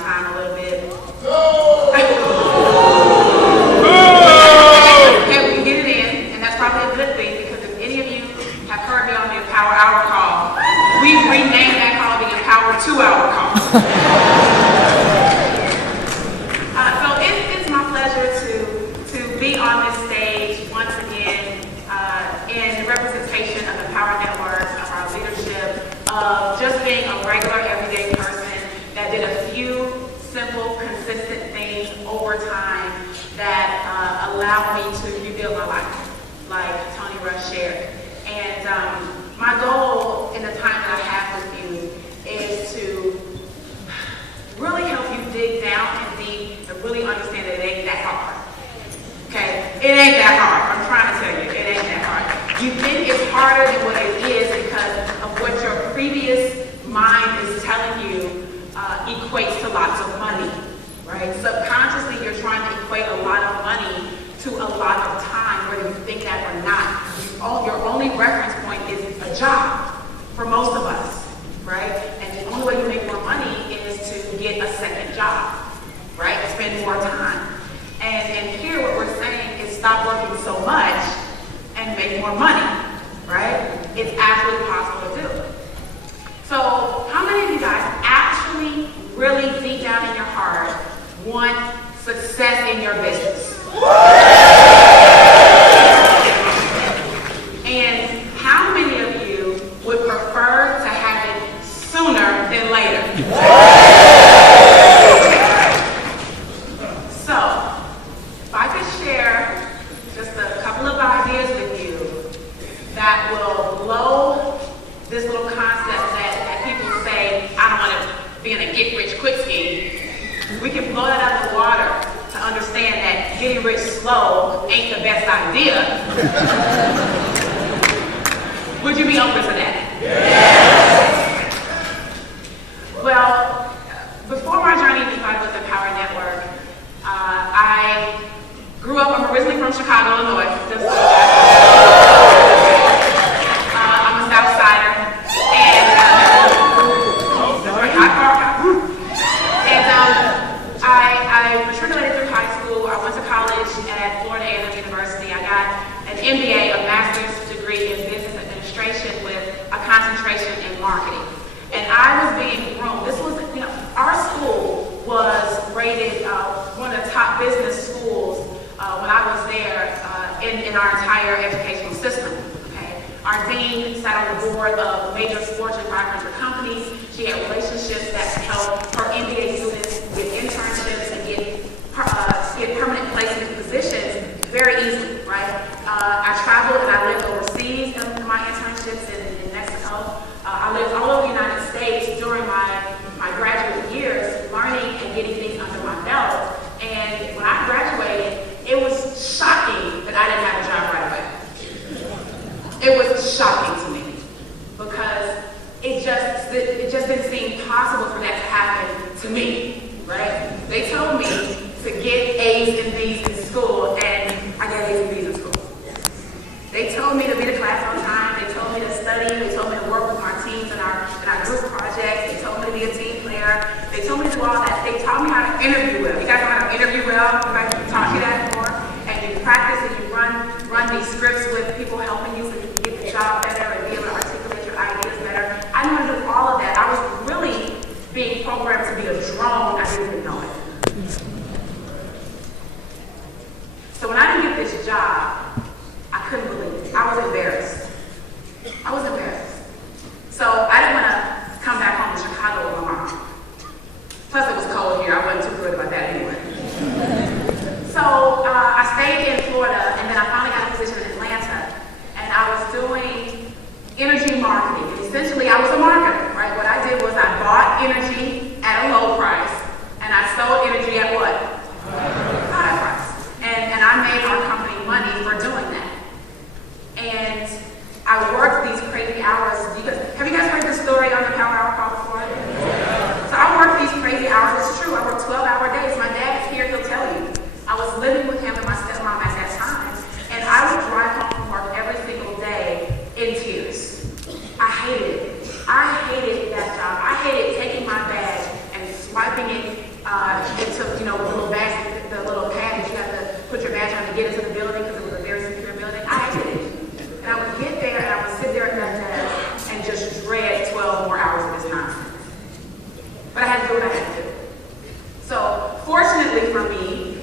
time a little bit. Okay, we can get it in, and that's probably a good thing, because if any of you have heard me on the Empower Hour call, we've renamed that call the Empower 2-Hour call. So it's my pleasure to be on this stage once again in representation of the Power Network, of our leadership, of just being a regular, everyday person that did a few simple, consistent things over time that allowed me to rebuild my life, like Tony Rush shared. And my goal in the time that I have with you is to really help you dig down and deep and really understand that it ain't that hard. Okay? It ain't that hard. I'm trying to tell you, it ain't that hard. You think it's harder than what it is because of what your previous mind is telling you equates to lots of money, right? Subconsciously, you're trying to equate a lot of money to a lot of time, whether you think that or not. Your only reference point is a job for most of us, right? And the only way you make more money is to get a second job, right? Spend more time. And here what we're saying is stop working so much and make more money, right? It's absolutely possible to do. So how many of you guys actually really deep down in your heart want success in your business? And how many of you would prefer to have it sooner than later? So, if I could share just a couple of ideas with you that will blow this little concept that people say, I don't want to be in a get-rich-quick scheme. We can blow that out of the water to understand that getting rich slow ain't the best idea. Would you be open to that? Yes. Well, before my journey started with the Power Network, I grew up, I'm originally from Chicago, Illinois. I'm a South Sider. And I matriculated through high school. I went to college at Florida A&M University. I got an MBA, a master's degree in business administration with a concentration in marketing. And I was being groomed. This was, our school was rated one of the top business schools when I was there in our entire educational system. Okay? Our dean sat on the board of major Fortune 500 companies. She had relationships that helped her MBA students get internships and get permanent placement positions very easily, right? I traveled and I lived overseas in my internships in Mexico. I lived all over the United States during my graduate years, learning and getting things under my belt. And when I graduated, it was shocking that I didn't have a job right away. It was shocking to me because it just didn't seem possible for that to happen to me, right? They told me to get A's and B's in school, and I got A's and B's in school. They told me to be to class on time. They told me to study. They told me to work with my teams and our group projects. They told me to be a team player. They told me to do all that. They taught me how to interview well. You guys know how to interview well? Everybody taught you that before? And you practice and you run these scripts with people helping you so you can get the job better and be able to articulate your ideas better. I knew how to do all of that. I was really being programmed to be a drone. I didn't even know it. So when I didn't get this job, I couldn't believe it. I was embarrassed. So I didn't want to come back home to Chicago with my mom. Plus it was cold here. I wasn't too good about that anyway. So I stayed in Florida, and then I finally got a position in Atlanta, and I was doing energy marketing. And essentially, I was a marketer, right? What I did was I bought energy at a low price, and I sold energy at what? High price. And I made our company money for doing that. And I worked these crazy hours. Have you guys heard this story on the Power Hour call before? So I worked these crazy hours. It's true. I worked 12-hour days. My dad's here. He'll tell you. I was living with him and my stepmom at that time. And I would drive home from work every single day in tears. I hated it. I hated that job. I hated taking my badge and swiping wrapping it into, little bags, the little pad that you have to put your badge on to get into the building because it was a very secure building. I hated it. And I would get there and I would sit there at that desk and just dread 12 more hours of this nonsense. But I had to do what I had to do. So fortunately for me,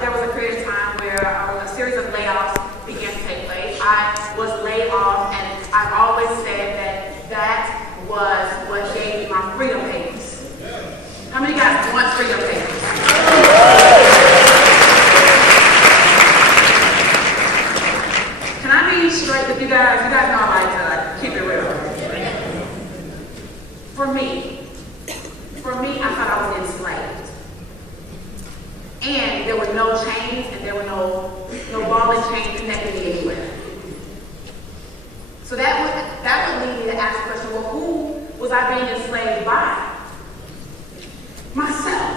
there was a period of time where a series of layoffs began to take place. I was laid off, and I've always said that was what gave me my freedom papers. How many guys want freedom papers? Can I be straight with you guys? You guys know I like to keep it real. For me, I thought I was enslaved. And there were no chains, and there were no ball and chain connecting me anywhere. So that would lead me to ask the question, well, who was I being enslaved by? Myself.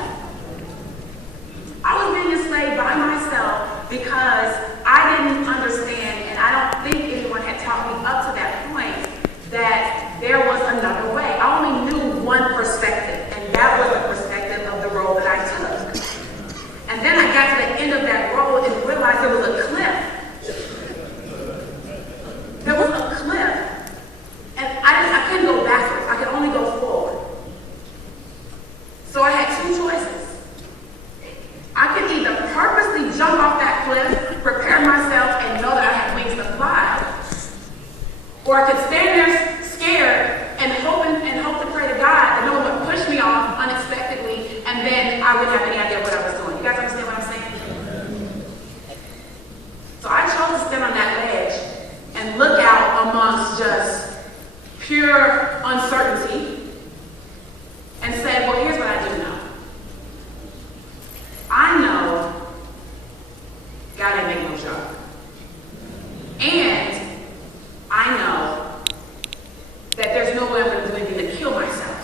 I was being enslaved by myself because I didn't understand, and I don't think anyone had taught me up to that point, that there was another way. I only knew one perspective, and that was the perspective of the road that I took. And then I got to the end of that road and realized there was a cliff. There was a cliff. And I couldn't go backwards. I could only go forward. So I had two choices. I could either purposely jump off that cliff, prepare myself, and know that I had wings to fly, or I could stand there scared and hope to pray to God that no one would push me off unexpectedly, and then I wouldn't have any idea what I was doing. You guys understand what I'm saying? So I chose to stand on that ledge and look out amongst just pure uncertainty and say, well, here's what I do know. I know God didn't make no joke. And I know that there's no way I'm going to do anything to kill myself.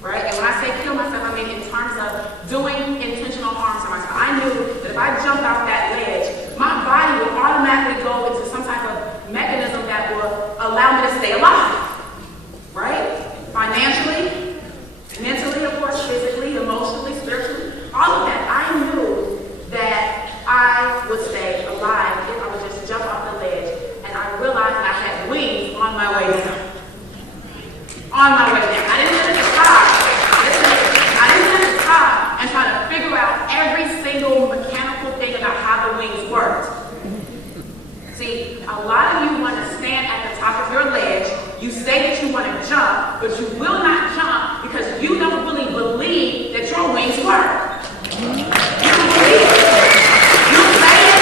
Right? And when I say kill myself, I mean in terms of doing intentional harm to myself. I knew that if I jumped off that ledge, my body would automatically go into some type of mechanism that will allow me to stay alive. Right? Financially, mentally, of course, physically, emotionally, spiritually, all of that. I knew that I would stay alive if I would just jump off the ledge, and I realized that I had wings on my way down. On my way down. I didn't sit at the top. I didn't sit at the top and try to figure out every single mechanical thing about how the wings worked. See, a lot of you want to stand at the top of your ledge. You say that you want to jump, but you will not jump because you don't really believe that your wings work. You believe it. You say it.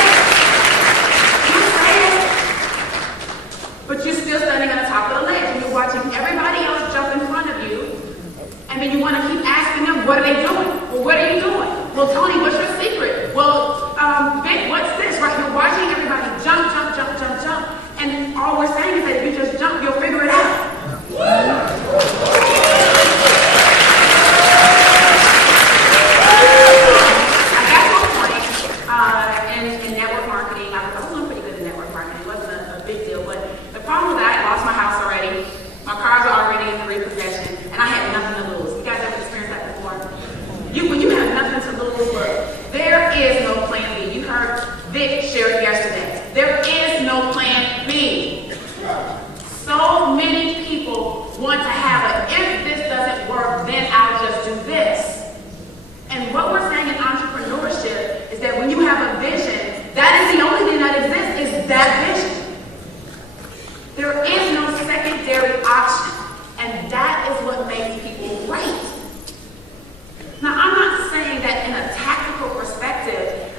You say it. But you're still standing on the top of the ledge and you're watching everybody else jump in front of you. And then you want to keep asking them, what are they doing? Well, what are you doing? Well, Tony, what's your secret? Well, Vic, what's this? Right? You're watching everybody jump, jump, jump, jump, jump. And all we're saying is that if you just jump, you'll figure it out. I got to a point in network marketing. I was doing pretty good in network marketing. It wasn't a big deal. But the problem was that I lost my house already. My cars are already in the repossession. And I had nothing to lose. You guys ever experienced that before? When you have nothing to lose, look, there is no plan B. You heard Vic share it yesterday. There is no plan B. So many people want to have a, if this doesn't work, then I'll just do this. And what we're saying in entrepreneurship is that when you have a vision, that is the only thing that exists, is that vision. There is no secondary option. And that is what makes people great. Now, I'm not saying that in a tactical perspective,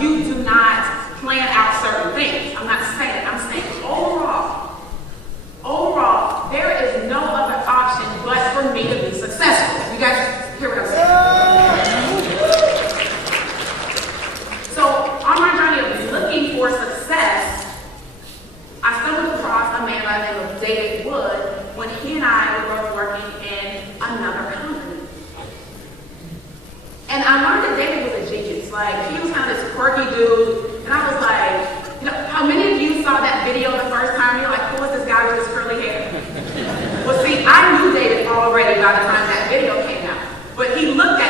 you do not plan out certain things. I'm not saying it. I'm saying overall, there is no other option but for me to be successful. You guys hear what I'm saying? So, on my journey of looking for success, I stumbled across a man by the name of David Wood when he and I were both working in another company. And I learned that David was a genius. Like, he was kind of this quirky dude, and I was like, how many of you saw that video the first time? You're like, who is this guy with his curly hair? Well, see, I knew David already by the time that video came out. But he looked at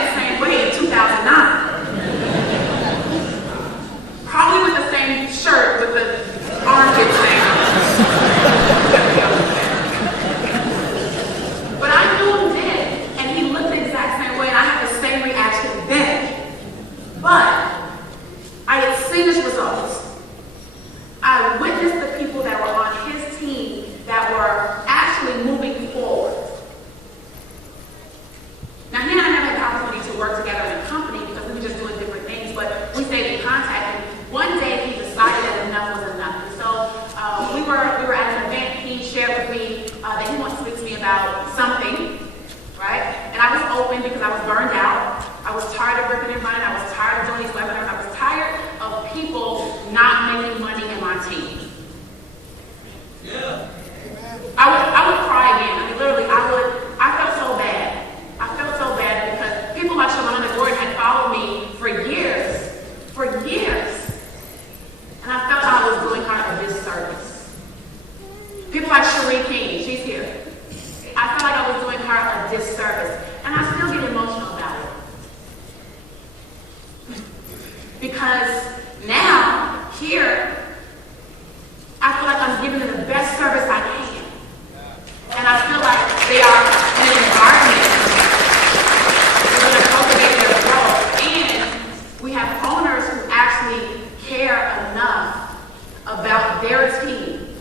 followed me for years. And I felt I was doing her a disservice. People like Cherie King, she's here. I felt like I was doing her a disservice. And I still get emotional about it. Because now, here, I feel like I'm giving them the best service I can. And I feel like they are in an environment where they're going to cultivate their growth. And we have owners who actually care enough about their team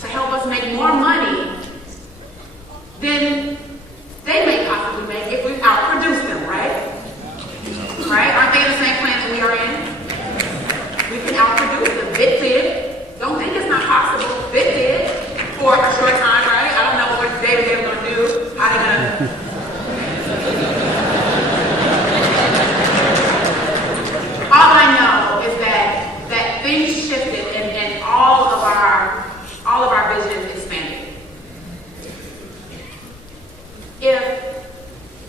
to help us make more money than they may possibly make if we outproduce them, right? Right? Aren't they in the same plans that we are in? We can outproduce them. Bit did. Don't think it's not possible. Bit did for a short time, right? I don't know what they're going to do. How they're going to. All I know is that things shifted and all of our vision expanded. If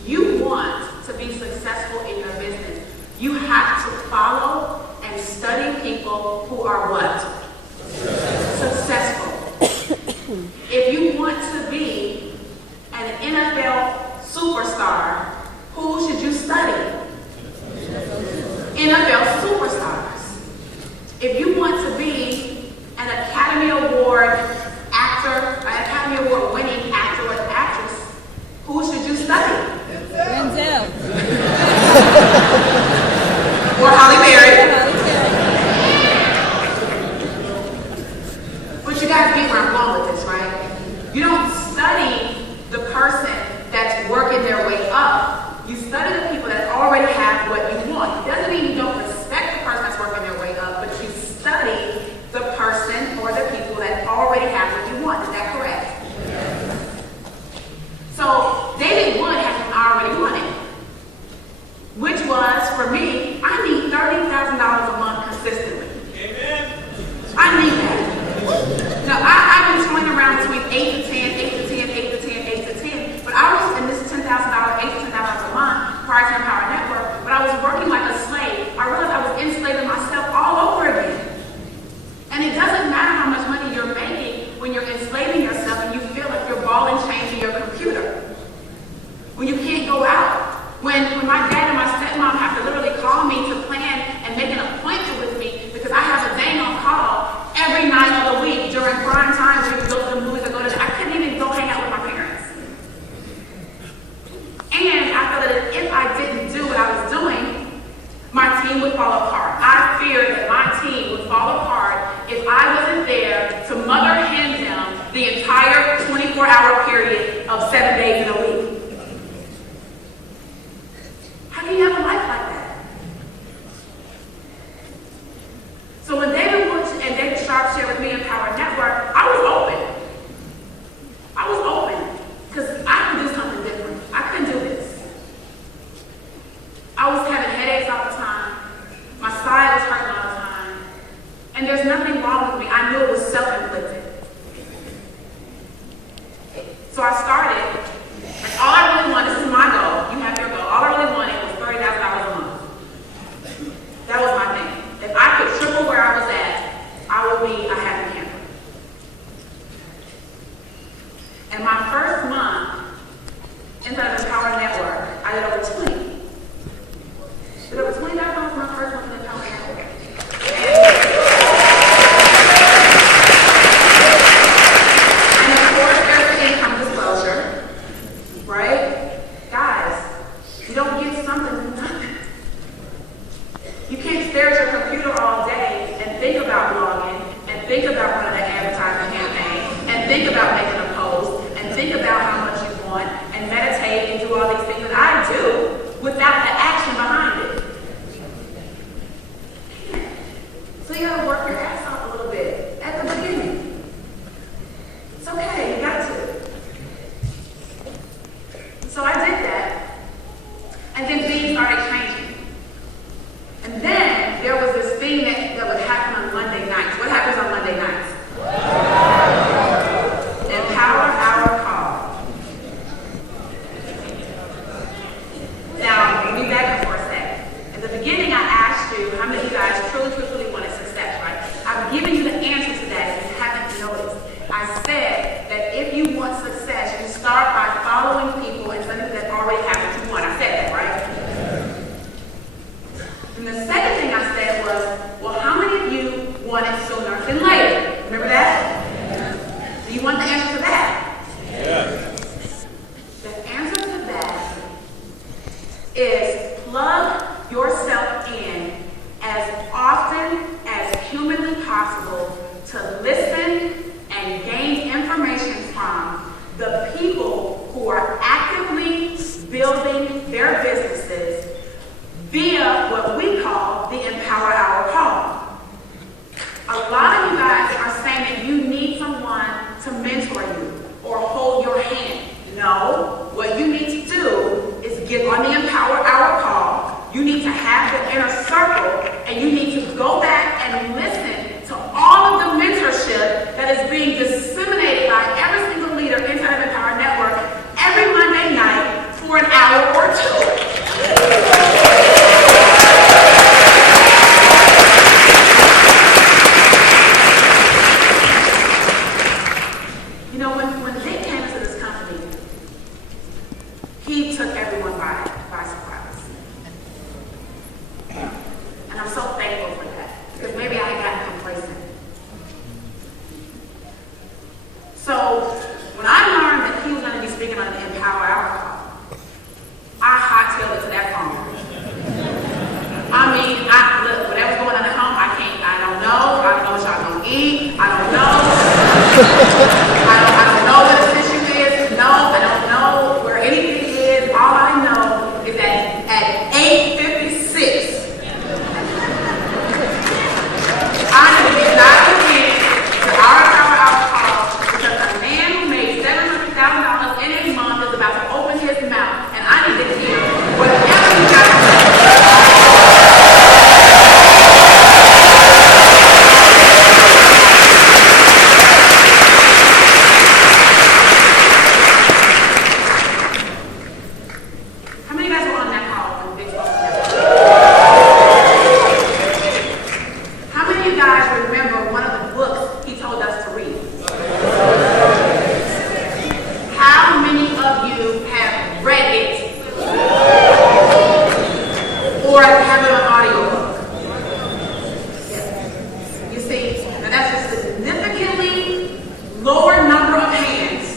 you want to be successful in your business, you have to follow and study people who are what? Successful. If you want to be an NFL superstar, who should you study? NFL superstars. If you want to be an Academy Award actor, an Academy Award winning actor or actress, who should you study? Denzel. Or Holly Berry. But you guys get where I'm going with this, right? You don't study the person that's working their way up. You study the people that already have what you want. It doesn't mean you don't respect the person that's working their way up, but you study the person or the people that already have what you want. Is that correct? So David Wood has an already wanted, which was, for me, I need $30,000 a month consistently. Amen. I need that. Now, I've been toying around between 8 to 10, 8 to 10, 8 to 10, 8 to 10, but I was, and this is $10,000, $8 to $10,000 a month prior to Empower Network, but I was working like a slave. I realized I was enslaving myself all over again. And it doesn't matter how much money you're making when you're enslaving yourself and you feel like you're ball and chain to your computer. When you can't go out. When my dad and my stepmom have to literally call me to plan and make an appointment with me because I have a dang on call every night of the week during prime time where we go to the movies or go to I couldn't even go hang out with my parents. And I felt that if I didn't do what I was doing, my team would fall apart. I feared that my team would fall apart if I wasn't there to mother hen them the entire 24-hour period of 7 days in a week. How can you have a life like that? So when David Wood and David Sharp shared with me Empower Network, I was open. I was open because I could do something different. I couldn't do this. I was having headaches all the time. My side was hurting all the time. And there's nothing wrong with me. I knew it was self-inflicted. So I started, and all I really wanted, this is my goal, you have your goal, all I really wanted was $30,000 a month. That was my thing. If I could triple where I was at, I would be a happy camper. And my first month inside of Empower Network, I did over 20. Did over $20,000 my first month in Empower Network. And of course, there's the income disclosure, right? Guys, you don't get something from nothing. You can't stare at your computer all day and think about blogging, and think about running an advertising campaign, and think about making a post, and think about how much you want, and meditate and do all these things that I do without the action behind it. So you gotta work your ass off a little bit at the beginning. It's okay, you got to. So I did that, and then things started changing. And then there was this thing that would happen on Monday nights. What happens on Monday nights? Empower Hour Call. Now, we back and is plug yourself in as often as humanly possible to listen and gain information from the people who are actively building their businesses via what we call the Empower Hour call. A lot of you guys are saying that you need someone to mentor you or hold your hand. No, what you need to do is get on the Empower Hour call. You need to have the inner circle, and you need to go back and listen to all of the mentorship that is being disseminated by every single leader inside of Empower Network every Monday night for an hour or two. You know, when Dick came into this company, he took everyone by surprise. And I'm so thankful for that, because maybe I had gotten complacent. So when I learned that he was going to be speaking on the Empower Hour call, I hot-tailed it to that phone. I mean, look, whatever's going on at home, I don't know what y'all gonna eat, I don't know. I don't know what this issue is, no, I don't know where anything is. All I know is that at 8:56, I need to be diving in to our Empower Hour call, because a man who made $700,000 in a month is about to open his mouth, and I need to hear whatever you got to say. How many of you guys were on that call when Vic spoke to that? How many of you guys remember one of the books he told us to read? How many of you have read it? Or have it on audiobook? You see, now that's a significantly lower number of hands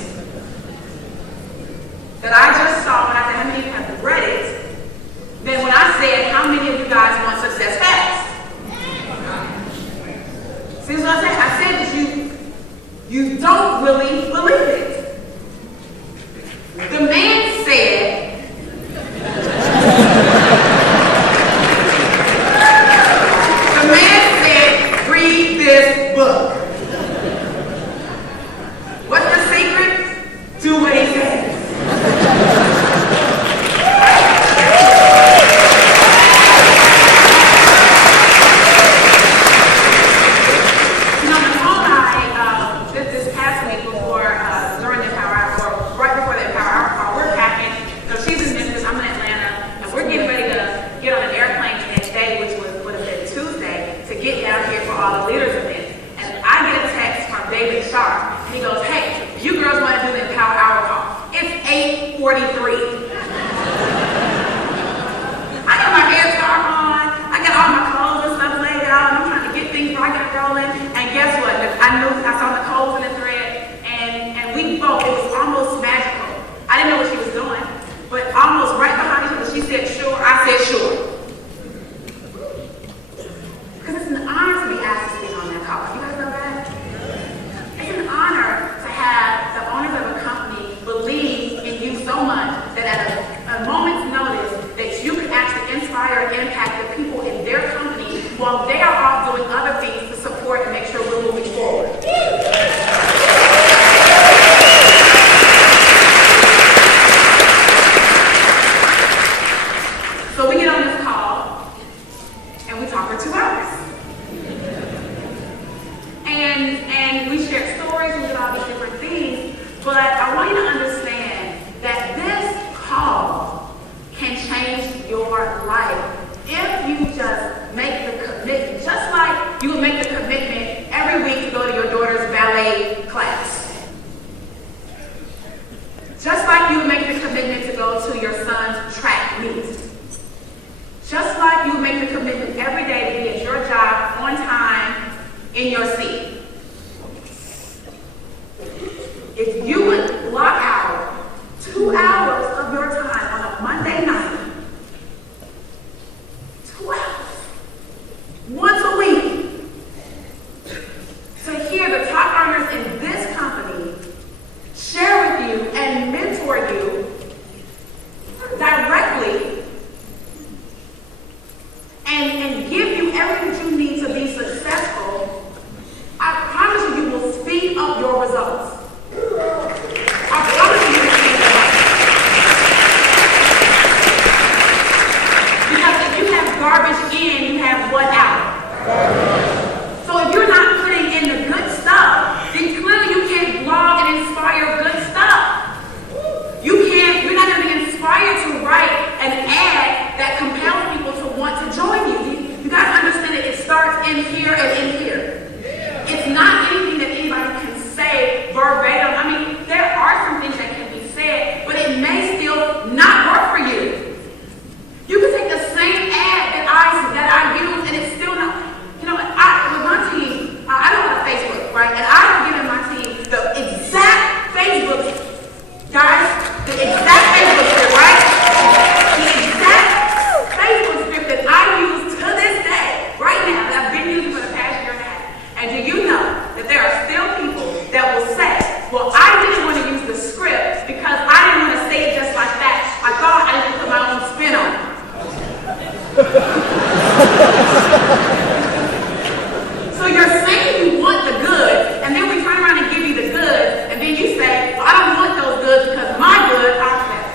that I just saw when I said how many of you have read it than when I said how many of you guys want success fast. See what I said? I said that you don't really believe it. The man said, read this book. What's the secret? Do what he says. You know, Nicole and I, this past week during the Empower Hour, or right before the Empower Hour call, we're packing. So she's in Memphis, I'm in Atlanta, and we're getting ready to get on an airplane the next day, which would have been Tuesday, to get down here for all the leaders events. And I get a text from David Sharp, and he goes, hey, you girls want to do the Empower Hour call. It's 8:43. I got my headscarf on, I got all my clothes and stuff laid out, and I'm trying to get things right, get it rolling. And guess what? I saw the coals in the thread, and we both, it was almost magical. I didn't know what she was doing, but almost right behind each other, she said sure, I said sure. Because it's an honor to be asked to speak on that call. You guys know that? It's an honor to have the owners of a company believe in you so much that at a moment's notice that you can actually inspire and impact the people in their company while they are off doing other things to support and make sure we're moving forward. So we get on this call and we talk for 2 hours. And we share stories, we did all these different things, but I want you to understand that this call can change your life if you just make the commitment, just like you would make the commitment every week to go to your daughter's ballet class. Just like you would make the commitment to go to your son's track meet. Just like you would make the commitment every day to be at your job on time in your seat. If you would block out 2 hours of your time on a Monday night garbage in, you have what out? So if you're not putting in the good stuff, then clearly you can't blog and inspire good stuff. You're not going to be inspired to write an ad that compels people to want to join you. You got to understand that it starts in here and in here. It's not anything that anybody can say verbatim. I mean, there are some things that can be said, but it may still not work for you. You can take the same ad that I use, and it's still not. You know, with my team, I don't have Facebook, right? And I've given my team the exact Facebook, guys, the exact Facebook script, right? The exact Facebook script that I use to this day, right now, that I've been using for the past year and a half. And do you know that there are still people that will say, well, I didn't want to use the script because I didn't want to say it just like that. I thought I didn't put my own spin on it. So you're saying you want the goods, and then we turn around and give you the goods, and then you say, well, I don't want those goods because my goods are better.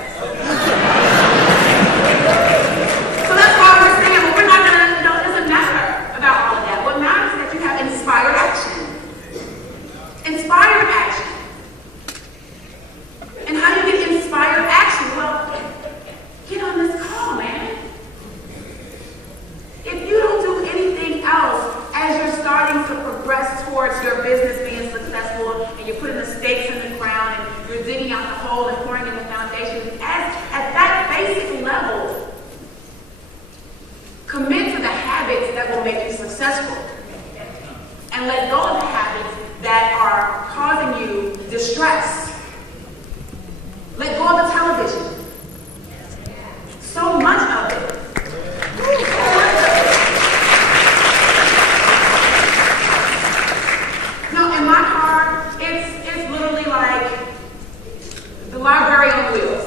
So that's why we're saying, well, we're not going to, it doesn't matter about all of that. What matters is that you have inspired action. Inspired action. And how do you get inspired action? Well, get on this call, man. If you don't do anything else as you're starting to progress towards your business being successful, and you're putting the stakes in the ground, and you're digging out the hole and pouring in the foundation, at that basic level, commit to the habits that will make you successful. And let go of the habits that are causing you distress. Let go of the television. So much of it. No, in my car, it's literally like the library on wheels.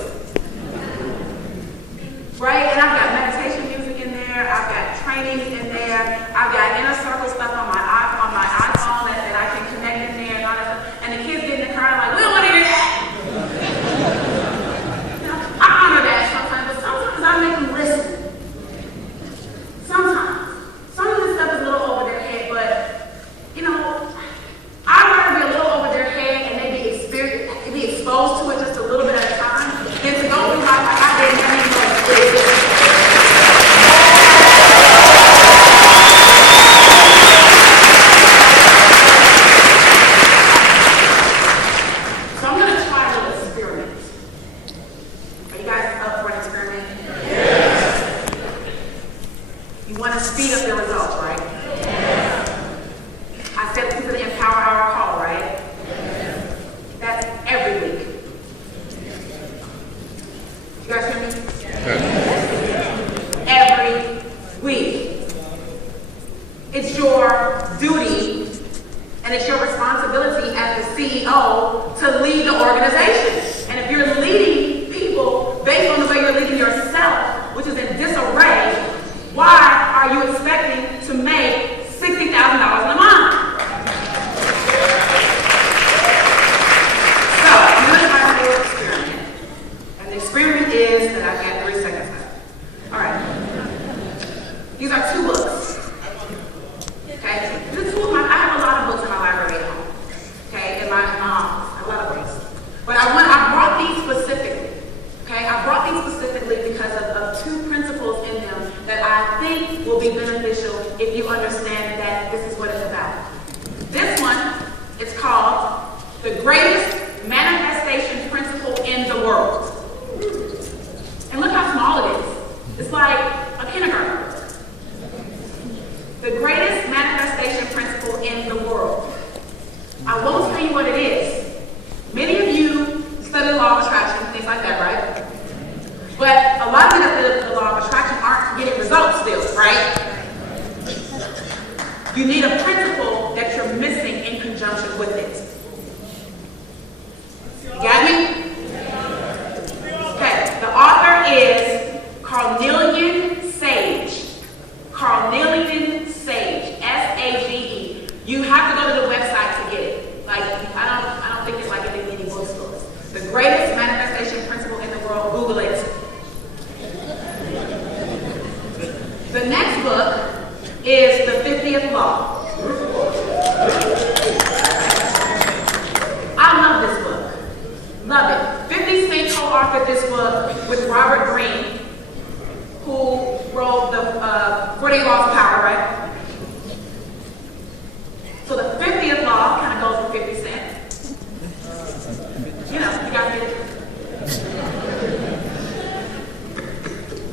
Right? And I've got meditation music in there, I've got trainings in there, I've got inner circle stuff on my iPhone that I can connect in there and all that stuff. And the kids get in the car like, we don't want to hear that. I honor that sometimes, but sometimes I make them listen. Sometimes. Some of this stuff is a little over their head, but, I'd rather be a little over their head and they be exposed to it just a little bit at a time than to go through life like I did and never even know what it is. So I'm going to try a little experiment. Are you guys up for an experiment? Yes. You want to speed up your results, right? Yes. I said this is an Empower Hour call, right? Yes. That's every week. You guys hear me? Yes. Every week. It's your duty and it's your responsibility as the CEO to lead the organization. And if you're leading people based on the way you're leading yourself, which is in disarray, why are you expecting to make $60,000 in a month? So, I'm going to try a little experiment. And the experiment is that I've got 3 seconds left. All right. These are 2 books. Okay? The 2 of my, I have a lot of books in my library at home. Okay? In my office. A lot of books. But I brought these specifically. Okay? I brought these specifically because of 2 principles in them that I think will be beneficial if you understand that this is what it's about. This one is called The Greatest Manifestation Principle in the World. And look how small it is. It's like a kindergarten. The greatest manifestation principle in the world. I won't tell you what it is. Many of you study the law of attraction, things like that, right? But a lot of you that study the law of attraction aren't getting results still, right? You need a principle that you're missing in conjunction with it. You got me? Okay, the author is Carnelian Sage. Carnelian Sage, S-A-G-E. You have to go to the website to get it. Like, I don't think it's like in any bookstores. The greatest manifestation principle in the world, Google it. The next book is The 50th Law. I love this book. Love it. 50 Cent co-authored this book with Robert Greene, who wrote the 48 Laws of Power, right? So the 50th law kind of goes with 50 Cent. You know, you gotta get it.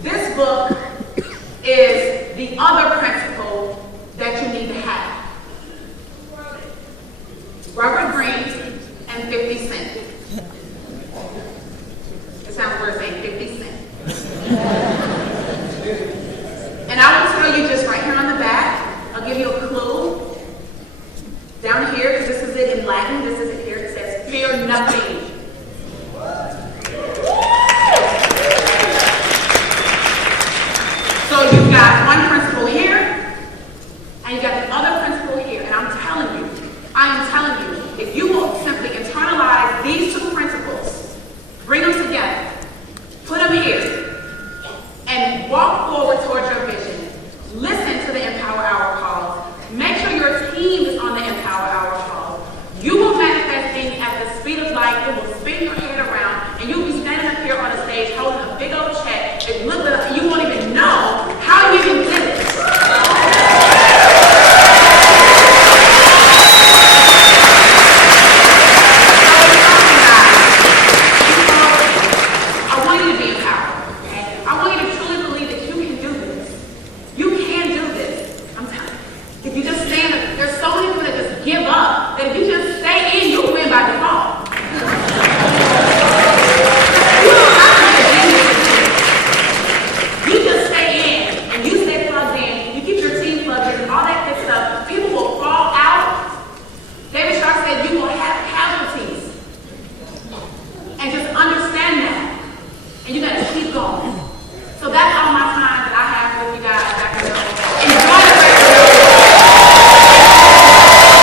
This book is the other principle